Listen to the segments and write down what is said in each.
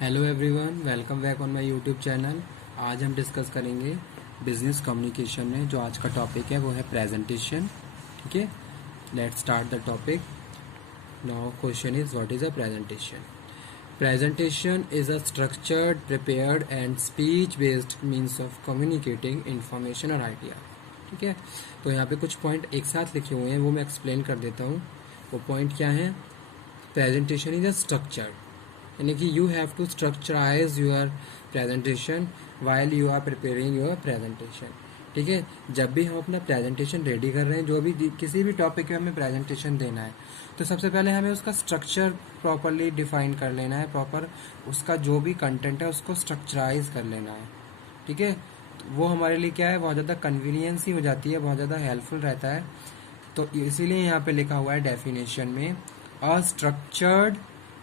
Hello everyone, welcome back on my YouTube channel. आज हम discuss करेंगे बिजनेस कम्युनिकेशन में। जो आज का टॉपिक है वो है प्रेजेंटेशन। ठीक है, let's start the topic. Now question is what is a presentation. Presentation is a structured, prepared and speech based means of communicating information और आइडिया। ठीक है, तो यहाँ पे कुछ पॉइंट एक साथ लिखे हुए हैं, वो मैं एक्सप्लेन कर देता हूँ। वो पॉइंट क्या है? प्रेजेंटेशन इज अ स्ट्रक्चर्ड, यानी कि you have to structurise your presentation while you are preparing your presentation. ठीक है, जब भी हम अपना प्रेजेंटेशन रेडी कर रहे हैं, जो भी किसी भी टॉपिक पे हमें प्रेजेंटेशन देना है, तो सबसे पहले हमें उसका स्ट्रक्चर प्रॉपरली डिफाइन कर लेना है। प्रॉपर उसका जो भी कंटेंट है उसको स्ट्रक्चराइज कर लेना है। ठीक है, तो वो हमारे लिए क्या है, बहुत ज़्यादा कन्वीनियंस ही हो जाती है, बहुत ज़्यादा हेल्पफुल रहता है। तो इसीलिए यहाँ पे लिखा हुआ है डेफिनेशन में, अ स्ट्रक्चर्ड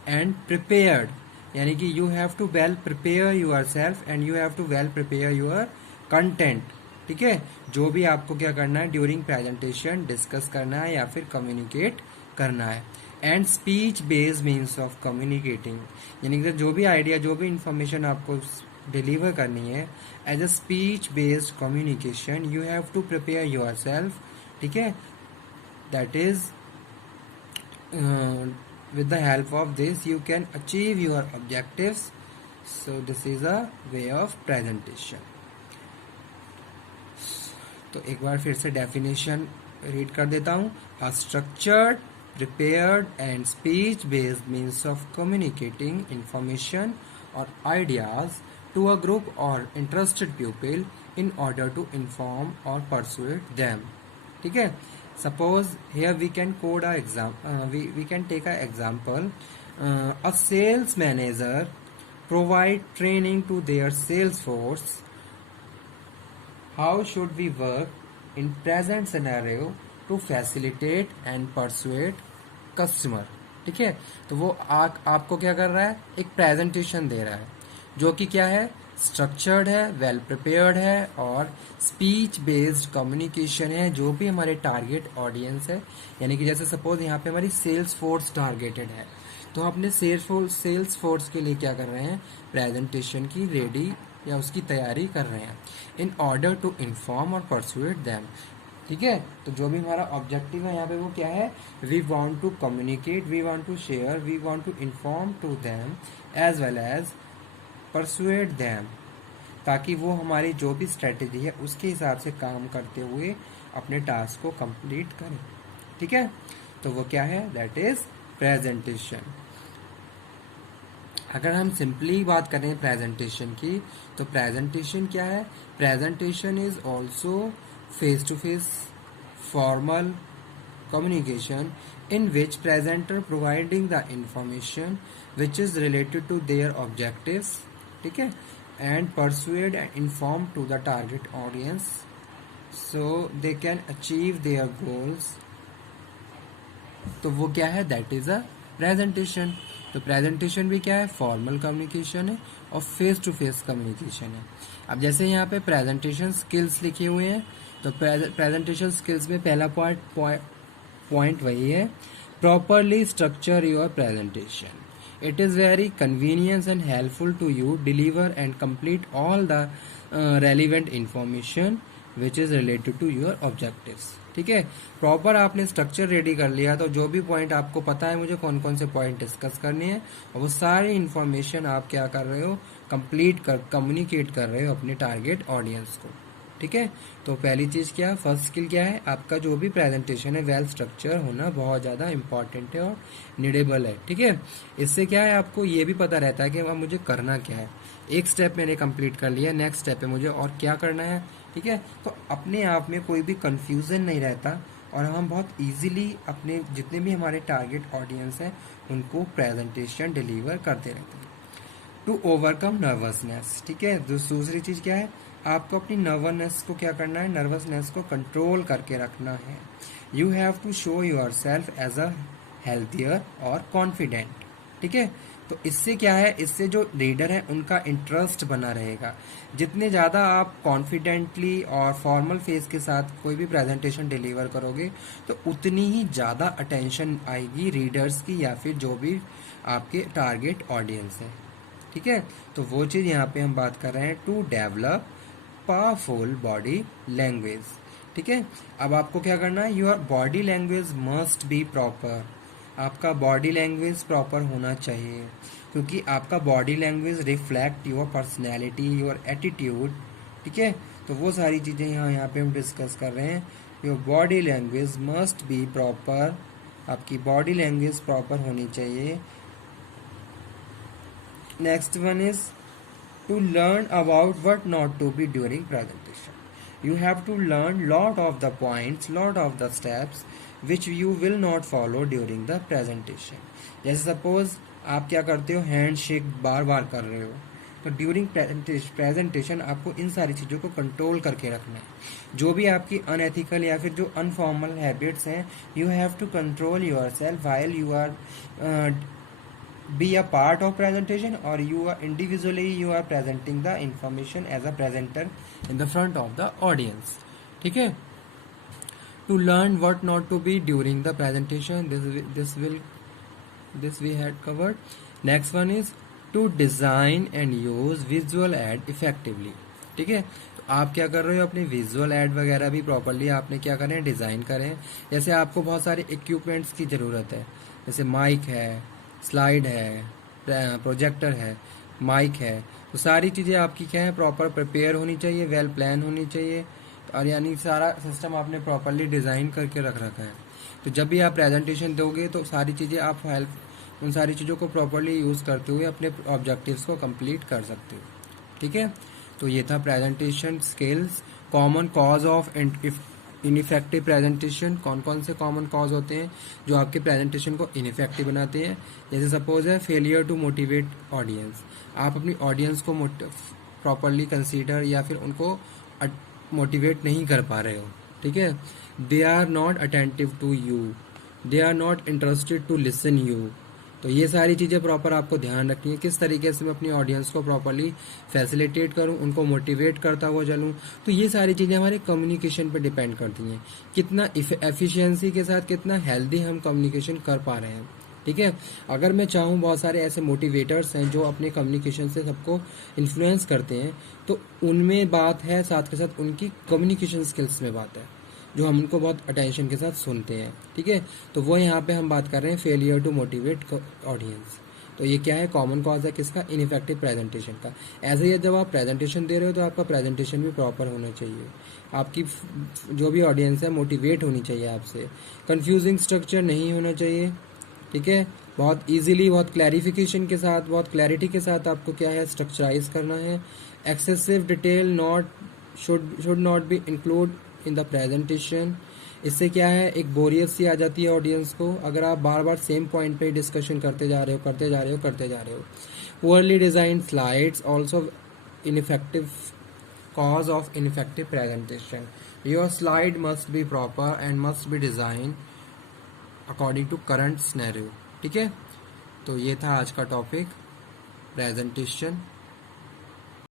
एंड प्रिपेयर्ड, यानी कि you have to well prepare your self and you have to well prepare your content. ठीक है, जो भी आपको क्या करना है ड्यूरिंग प्रेजेंटेशन, डिस्कस करना है या फिर कम्युनिकेट करना है। And speech based means of communicating, यानी कि जो भी आइडिया, जो भी इंफॉर्मेशन आपको डिलीवर करनी है as a speech based communication, you have to prepare your self. ठीक है, that is with the help of this you can achieve your objectives. So this is a way of presentation. तो एक बार फिर से definition read कर देता हूँ। A structured, prepared and speech based means of communicating information और ideas to a group और interested people in order to inform or persuade them. ठीक है, suppose here we can code a we can take a example. A sales manager provide training to their sales force. How should we work in present scenario to facilitate and persuade customer? ठीक है, तो वो आपको क्या कर रहा है, एक प्रेजेंटेशन दे रहा है जो कि क्या है, स्ट्रक्चर्ड है, वेल प्रिपेयर्ड है और स्पीच बेस्ड कम्युनिकेशन है। जो भी हमारे टारगेट ऑडियंस है, यानी कि जैसे सपोज यहाँ पे हमारी सेल्स फोर्स टारगेटेड है, तो हम अपने सेल्स फोर्स के लिए क्या कर रहे हैं, प्रेजेंटेशन की रेडी या उसकी तैयारी कर रहे हैं इन ऑर्डर टू इन्फॉर्म और परसुएट देम। ठीक है, तो जो भी हमारा ऑब्जेक्टिव है यहाँ पे वो क्या है, we want to communicate, we want to share, we want to inform to them as well as persuade them, ताकि वो हमारी जो भी स्ट्रेटेजी है उसके हिसाब से काम करते हुए अपने टास्क को कंप्लीट करें। ठीक है, तो वो क्या है, दैट इज प्रेजेंटेशन। अगर हम सिंपली बात करें प्रेजेंटेशन की, तो प्रेजेंटेशन क्या है, presentation is also face to face formal communication in which presenter providing the information which is related to their objectives. ठीक है, and persuade and inform to the target audience so they can achieve their goals. तो वो क्या है, that is a presentation. तो presentation भी क्या है, फॉर्मल कम्युनिकेशन है और फेस टू फेस कम्युनिकेशन है। अब जैसे यहाँ पे प्रेजेंटेशन स्किल्स लिखे हुए हैं, तो प्रेजेंटेशन स्किल्स में पहला पॉइंट वही है, properly structure your presentation. It is very convenient and helpful to you deliver and complete all the relevant information which is related to your objectives. ठीक है, प्रॉपर आपने स्ट्रक्चर रेडी कर लिया, तो जो भी पॉइंट आपको पता है मुझे कौन कौन से पॉइंट डिस्कस करने हैं, और वो सारी इन्फॉर्मेशन आप क्या कर रहे हो, कंप्लीट कर कम्युनिकेट कर रहे हो अपने टारगेट ऑडियंस को। ठीक है, तो पहली चीज क्या, फर्स्ट स्किल क्या है, आपका जो भी प्रेजेंटेशन है वेल स्ट्रक्चर होना बहुत ज़्यादा इंपॉर्टेंट है और नीडेबल है। ठीक है, इससे क्या है, आपको ये भी पता रहता है कि अब मुझे करना क्या है। एक स्टेप मैंने कंप्लीट कर लिया, नेक्स्ट स्टेप पे मुझे और क्या करना है। ठीक है, तो अपने आप में कोई भी कंफ्यूजन नहीं रहता और हम बहुत इजीली अपने जितने भी हमारे टारगेट ऑडियंस हैं उनको प्रेजेंटेशन डिलीवर करते रहते हैं। टू ओवरकम नर्वसनेस, ठीक है, दूसरी चीज़ क्या है, आपको अपनी नर्वसनेस को क्या करना है, नर्वसनेस को कंट्रोल करके रखना है। You have to show your self as a healthier और कॉन्फिडेंट। ठीक है, तो इससे क्या है, इससे जो रीडर है उनका इंटरेस्ट बना रहेगा। जितने ज़्यादा आप कॉन्फिडेंटली और फॉर्मल फेस के साथ कोई भी प्रेजेंटेशन डिलीवर करोगे, तो उतनी ही ज़्यादा अटेंशन आएगी रीडर्स की या फिर जो भी आपके टारगेट ऑडियंस है। ठीक है, तो वो चीज़ यहाँ पे हम बात कर रहे हैं, to develop powerful body language. ठीक है, अब आपको क्या करना है, your body language must be proper. आपका बॉडी लैंग्वेज प्रॉपर होना चाहिए, क्योंकि आपका body language reflect your personality, your attitude. ठीक है, तो वो सारी चीज़ें यहाँ पे हम डिस्कस कर रहे हैं। Your body language must be proper, आपकी बॉडी लैंग्वेज प्रॉपर होनी चाहिए। Next one is to learn about what not to be during presentation. You have to learn lot of the points, lot of the steps which you will not follow during the presentation. जैसे suppose आप क्या करते हो, hand shake बार बार कर रहे हो, तो during presentation आपको इन सारी चीज़ों को कंट्रोल करके रखना है। जो भी आपकी अनएथिकल या फिर जो अनफॉर्मल हैबिट्स हैं, you have to control your self while you are be a part of presentation, or you are individually you are presenting the information as a presenter in the front of the audience. ठीक है, to learn what not to be during the presentation, this we had covered. Next one is to design and use visual ad effectively. ठीक है, तो आप क्या कर रहे हो, अपने विजुअल एड वगैरह भी प्रॉपरली आपने क्या करें, डिज़ाइन करें। जैसे आपको बहुत सारे इक्विपमेंट्स की ज़रूरत है, जैसे माइक है, स्लाइड है, प्रोजेक्टर है, माइक है, तो सारी चीज़ें आपकी क्या है, प्रॉपर प्रिपेयर होनी चाहिए, वेल प्लान होनी चाहिए, और यानी सारा सिस्टम आपने प्रॉपरली डिज़ाइन करके रख रखा है। तो जब भी आप प्रेजेंटेशन दोगे तो सारी चीज़ें आप उन सारी चीज़ों को प्रॉपरली यूज़ करते हुए अपने ऑब्जेक्टिव्स को कंप्लीट कर सकते हो। ठीक है, तो ये था presentation skills. Common cause of ineffective presentation, कौन कौन से कॉमन कॉज होते हैं जो आपके प्रेजेंटेशन को इनइफेक्टिव बनाते हैं। जैसे सपोज है फेलियर टू मोटिवेट ऑडियंस, आप अपनी ऑडियंस को प्रॉपरली कंसीडर या फिर उनको मोटिवेट नहीं कर पा रहे हो। ठीक है, they are not attentive to you, they are not interested to listen you. तो ये सारी चीज़ें प्रॉपर आपको ध्यान रखनी है, किस तरीके से मैं अपनी ऑडियंस को प्रॉपरली फैसिलिटेट करूं, उनको मोटिवेट करता हुआ चलूं। तो ये सारी चीज़ें हमारे कम्युनिकेशन पे डिपेंड करती हैं, कितना एफिशिएंसी के साथ, कितना हेल्दी हम कम्युनिकेशन कर पा रहे हैं। ठीक है, अगर मैं चाहूँ, बहुत सारे ऐसे मोटिवेटर्स हैं जो अपने कम्युनिकेशन से सबको इन्फ्लुएंस करते हैं, तो उनमें बात है, साथ के साथ उनकी कम्युनिकेशन स्किल्स में बात है, जो हम उनको बहुत अटेंशन के साथ सुनते हैं। ठीक है, तो वो यहाँ पे हम बात कर रहे हैं फेलियर टू मोटिवेट ऑडियंस। तो ये क्या है, कॉमन कॉज है किसका, इनइफेक्टिव प्रेजेंटेशन का। ऐसे ही जब आप प्रेजेंटेशन दे रहे हो तो आपका प्रेजेंटेशन भी प्रॉपर होना चाहिए, आपकी जो भी ऑडियंस है मोटिवेट होनी चाहिए आपसे। कंफ्यूजिंग स्ट्रक्चर नहीं होना चाहिए। ठीक है, बहुत ईजिली, बहुत क्लैरिफिकेशन के साथ, बहुत क्लैरिटी के साथ आपको क्या है, स्ट्रक्चराइज करना है। Excessive detail should not be include in the presentation. इससे क्या है, एक बोरियत सी आ जाती है ऑडियंस को, अगर आप बार बार सेम पॉइंट पे डिस्कशन करते जा रहे हो। Poorly design slides also ineffective cause of ineffective presentation. Your slide must be proper and must be design according to current scenario. ठीक है, तो ये था आज का टॉपिक, प्रेजेंटेशन।